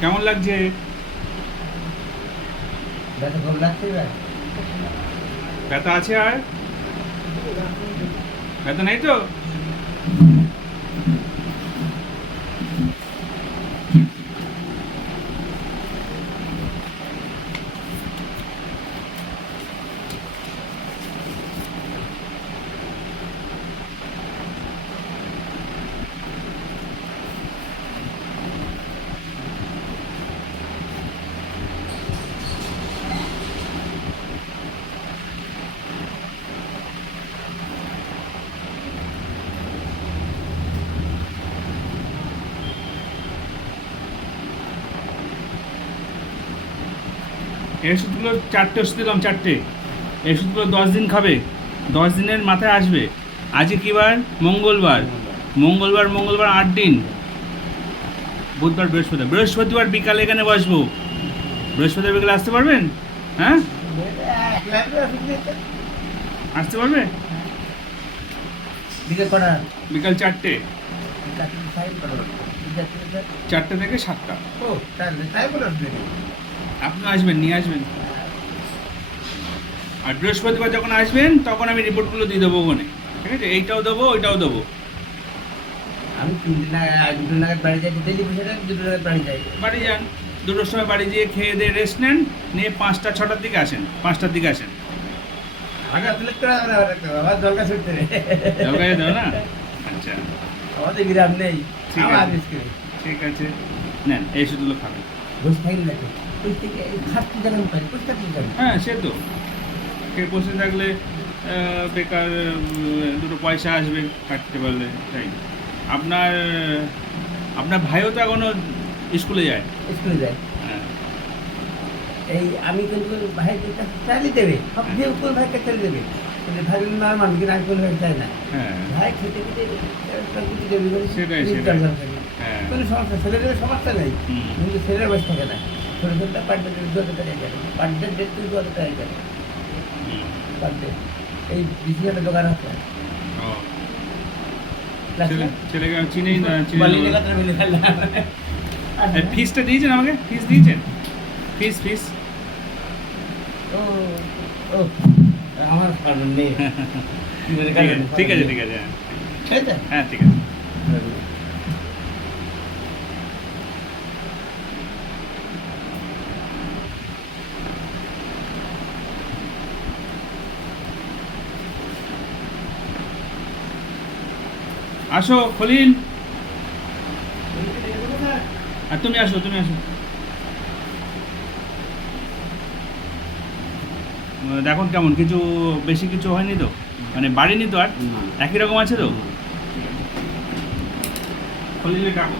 কেমন লাগছে? ব্যথা কম লাগছে এবার? ব্যথা আছে আর ব্যথা নেই তো? এই ওষুধগুলো 4টে ওষুধ দিলাম, 4টে। এই ওষুধগুলো 10 দিন খাবে, 10 দিনের মাথায় আসবে। আজকে কী বার? মঙ্গলবার। মঙ্গলবার 8 দিন। বুধবার, বৃহস্পতিবার বিকালে এখানে বসবো। বৃহস্পতিবার বিকালে আসতে পারবেন? হ্যাঁ, আসতে পারবে? বিকাল 4টে, 4টে থেকে 7টা। আপনি আসবেন, নিয়ে আসবেন। আর বৃহস্পতিবার যখন আসবেন তখন আমি রিপোর্টগুলো দিয়ে দেবো ওখানে, ঠিক আছে? এইটাও দেবো, ওইটাও দেবো। আমি 2 নাগাদ বাড়ি যাই, ডেলি বসে 2 নাগাদ বাড়ি যাই। বাড়ি যান, 2টোর সময় বাড়ি যেয়ে খেয়ে দিয়ে রেস্ট নেন, নিয়ে 5টা-6টার দিকে আসেন, 5টার দিকে আসেন। আগে আসলে তো আমার দরকার ছুটতে দরকার দেবো না? আচ্ছা, আমাদের গ্রাম নেই। ঠিক আছে। ঠিক আছে, নেন এই ওষুধগুলো খাবেন। বসে থাকি না, ওই থেকে খাটতে যখন পাই বসে থাকি কেন? হ্যাঁ, সে তো খেয়ে বসে থাকলে বেকার দুটো পয়সা আসবে খাটতে পারলে, তাই। আপনার আপনার ভাইও তো এখনো স্কুলে যায়। স্কুলে যায়। হ্যাঁ, এই আমি কিন্তু ভাইকে চালিয়ে দেবে, সব যে কোন ভাইকে চালিয়ে দেবে, কিন্তু ভাই নর্মাল, কিন্তু আমি কোন ভাই চাই না। হ্যাঁ, ভাই খেতে খেতে সেটাই। হ্যাঁ, কোনো সমস্যা, ছেলেদের সমস্যা নেই, হুম। কিন্তু ছেলের বয়স থাকে না। ছোটো ছোটটা পার ডে 2,000 টাকা গেল, পার ডে 2,000 টাকা গেল, হুম। Per day. এই বিজনেসের দোকান আছে। ও, ছেলেকে আমি চিনেই না, ফিসটা দিয়েছেন আমাকে? ফিস দিয়েছেন? ফিস ও ও আমার কারণ নেই। ঠিক আছে, ঠিক আছে। হ্যাঁ, ঠিক আছে। আসো খলিল, আর তুমি আসো। দেখুন কেমন, কিছু বেশি কিছু হয়নি তো, মানে বাড়িনি তো, আর একই রকম আছে তো? খলিলে ডাকো।